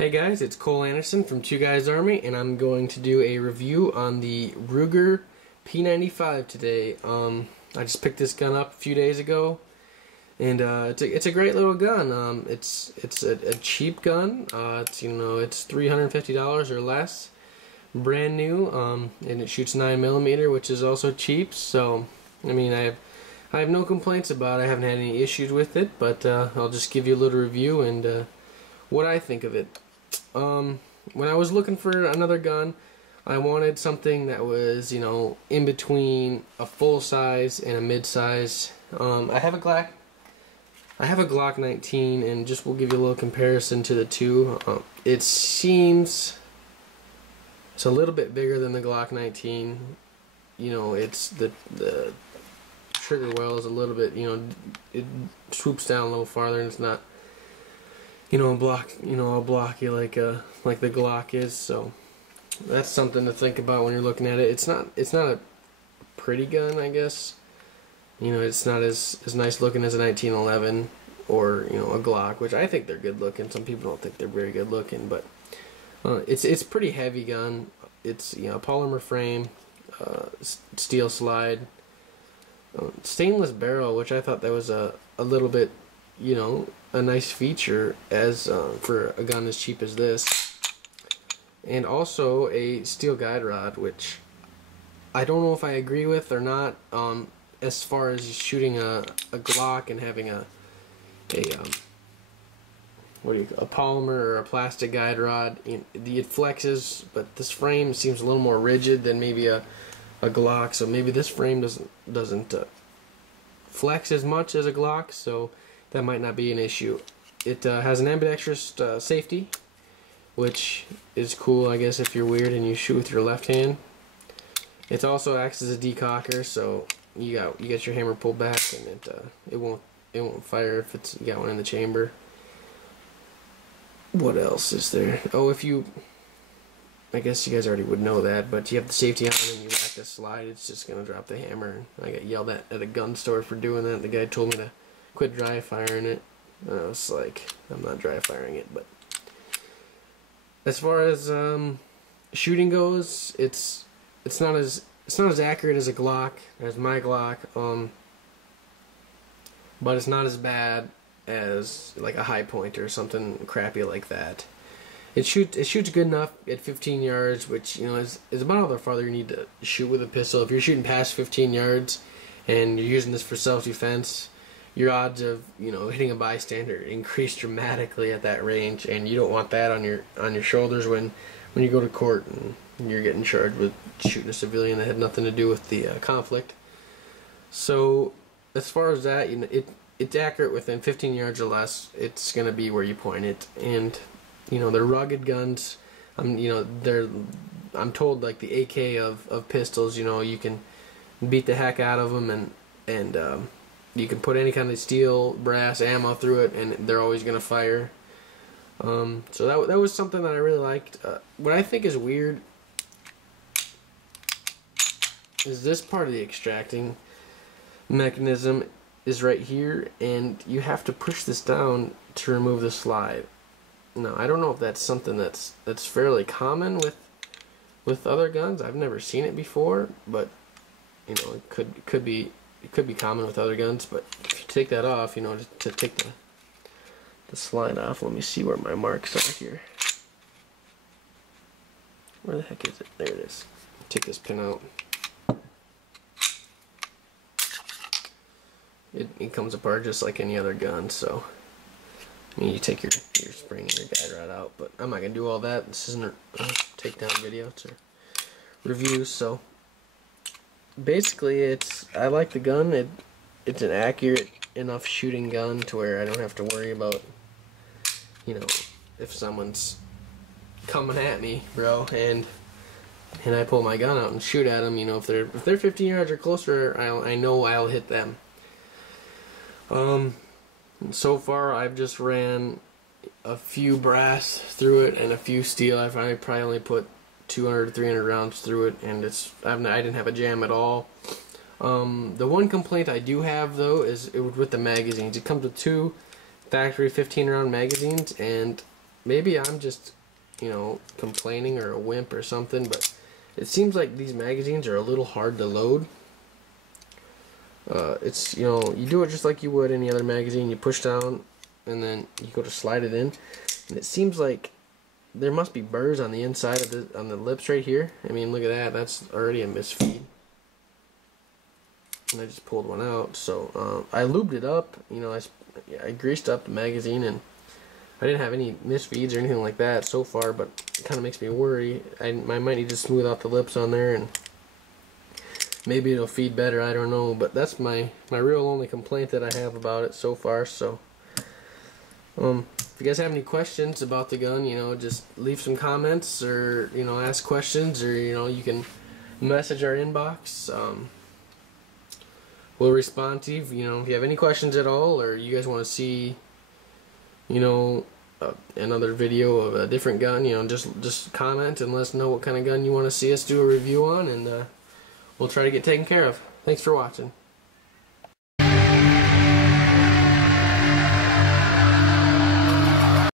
Hey guys, it's Cole Anderson from Two Guys Army, and I'm going to do a review on the Ruger P95 today. I just picked this gun up a few days ago, and it's a great little gun. It's a cheap gun. It's $350 or less, brand new, and it shoots 9mm, which is also cheap. So I mean, I have no complaints about it. I haven't had any issues with it, but I'll just give you a little review and what I think of it. When I was looking for another gun, I wanted something that was, in between a full size and a mid size. I have a Glock 19, and just we'll give you a little comparison to the two. It seems it's a little bit bigger than the Glock 19. It's the trigger well is a little bit, it swoops down a little farther, and it's not, a blocky like the Glock is. So that's something to think about when you're looking at it. It's not a pretty gun, I guess. It's not as nice looking as a 1911 or a Glock, which I think they're good looking. Some people don't think they're very good looking, but it's a pretty heavy gun. It's polymer frame, steel slide, stainless barrel, which I thought that was a little bit, a nice feature as for a gun as cheap as this. And also a steel guide rod, which I don't know if I agree with or not, as far as shooting a Glock and having a polymer or a plastic guide rod. It flexes, but this frame seems a little more rigid than maybe a Glock, so maybe this frame doesn't flex as much as a Glock, so that might not be an issue. It has an ambidextrous safety, which is cool, I guess, if you're weird and you shoot with your left hand. It also acts as a decocker, so you get your hammer pulled back, and it won't fire if you got one in the chamber. What else is there? Oh, I guess you guys already would know that, but you have the safety on and you whack the slide, it's just gonna drop the hammer. I got yelled at a gun store for doing that. The guy told me to quit dry firing it. I was like, I'm not dry firing it. But as far as shooting goes, it's not as accurate as a Glock, as my Glock, but it's not as bad as like a high point or something crappy like that. It shoots good enough at 15 yards, which is about all the farther you need to shoot with a pistol. If you're shooting past 15 yards and you're using this for self-defense, your odds of hitting a bystander increase dramatically at that range, and you don't want that on your shoulders when you go to court and you're getting charged with shooting a civilian that had nothing to do with the conflict. So as far as that, it's accurate within 15 yards or less. It's gonna be where you point it, and they're rugged guns. I'm told, like the AK of pistols, you can beat the heck out of them, and you can put any kind of steel, brass, ammo through it, and they're always gonna fire. So that was something that I really liked. What I think is weird is this part of the extracting mechanism is right here, and you have to push this down to remove the slide. Now, I don't know if that's something that's fairly common with other guns. I've never seen it before, but it could be common with other guns. But if you take that off, to take the slide off, let me see where my marks are here. Where the heck is it? There it is. Take this pin out. It comes apart just like any other gun, so you take your spring and your guide rod out, but I'm not going to do all that. This isn't a takedown video, it's a review. So basically, I like the gun. It's an accurate enough shooting gun to where I don't have to worry about, if someone's coming at me, bro, and I pull my gun out and shoot at them, if they're 15 yards or closer, I know I'll hit them. So far, I've just ran a few brass through it and a few steel. I probably only put 200 to 300 rounds through it, and I didn't have a jam at all. The one complaint I do have, though, is with the magazines. It comes with two factory 15-round magazines, and maybe I'm just, complaining or a wimp or something, but it seems like these magazines are a little hard to load. It's, you do it just like you would any other magazine. You push down and then you go to slide it in, and it seems like there must be burrs on the inside of on the lips right here. I mean, look at that. That's already a misfeed. And I just pulled one out. So I lubed it up. I greased up the magazine, and I didn't have any misfeeds or anything like that so far. But it kind of makes me worry. I might need to smooth out the lips on there, and maybe it'll feed better. I don't know. But that's my real only complaint that I have about it so far. So if you guys have any questions about the gun, just leave some comments, or ask questions, or you can message our inbox. We'll respond to you. If you have any questions at all, or you guys want to see another video of a different gun, just comment and let us know what kind of gun you want to see us do a review on, and we'll try to get taken care of. Thanks for watching.